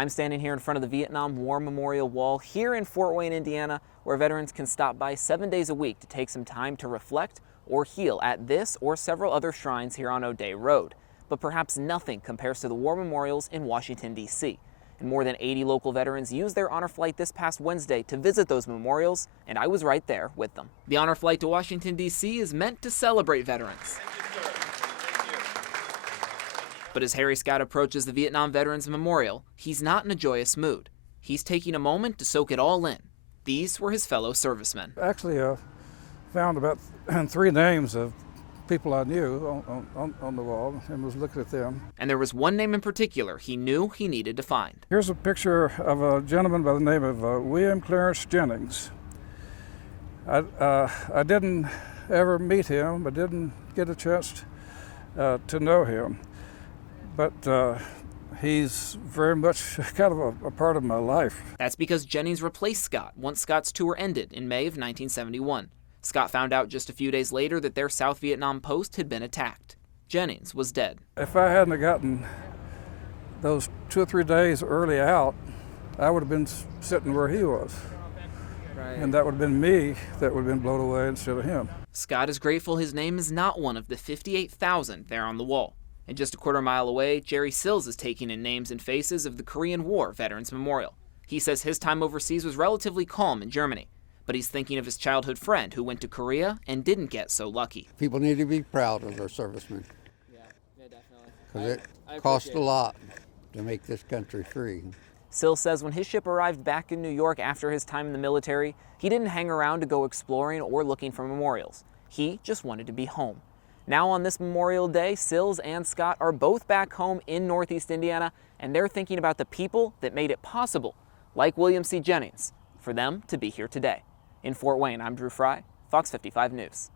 I'm standing here in front of the Vietnam War Memorial Wall here in Fort Wayne, Indiana, where veterans can stop by 7 days a week to take some time to reflect or heal at this or several other shrines here on O'Dea Road. But perhaps nothing compares to the war memorials in Washington, D.C. And more than 80 local veterans used their honor flight this past Wednesday to visit those memorials, and I was right there with them. The honor flight to Washington, D.C. is meant to celebrate veterans. But as Harry Scott approaches the Vietnam Veterans Memorial, he's not in a joyous mood. He's taking a moment to soak it all in. These were his fellow servicemen. Actually, found about 3 names of people I knew on the wall and was looking at them. And there was one name in particular he knew he needed to find. Here's a picture of a gentleman by the name of William Clarence Jennings. I didn't ever meet him, but didn't get a chance to know him. But he's very much kind of a part of my life. That's because Jennings replaced Scott once Scott's tour ended in May of 1971. Scott found out just a few days later that their South Vietnam post had been attacked. Jennings was dead. If I hadn't gotten those 2 or 3 days early out, I would have been sitting where he was. Right. And that would have been me that would have been blown away instead of him. Scott is grateful his name is not one of the 58,000 there on the wall. And just a quarter mile away, Jerry Sills is taking in names and faces of the Korean War Veterans Memorial. He says his time overseas was relatively calm in Germany, but he's thinking of his childhood friend who went to Korea and didn't get so lucky. People need to be proud of their servicemen. Yeah, definitely. Because it cost a lot to make this country free. Sills says when his ship arrived back in New York after his time in the military, he didn't hang around to go exploring or looking for memorials. He just wanted to be home. Now on this Memorial Day, Sills and Scott are both back home in Northeast Indiana, and they're thinking about the people that made it possible, like William C. Jennings, for them to be here today. In Fort Wayne, I'm Drew Fry, Fox 55 News.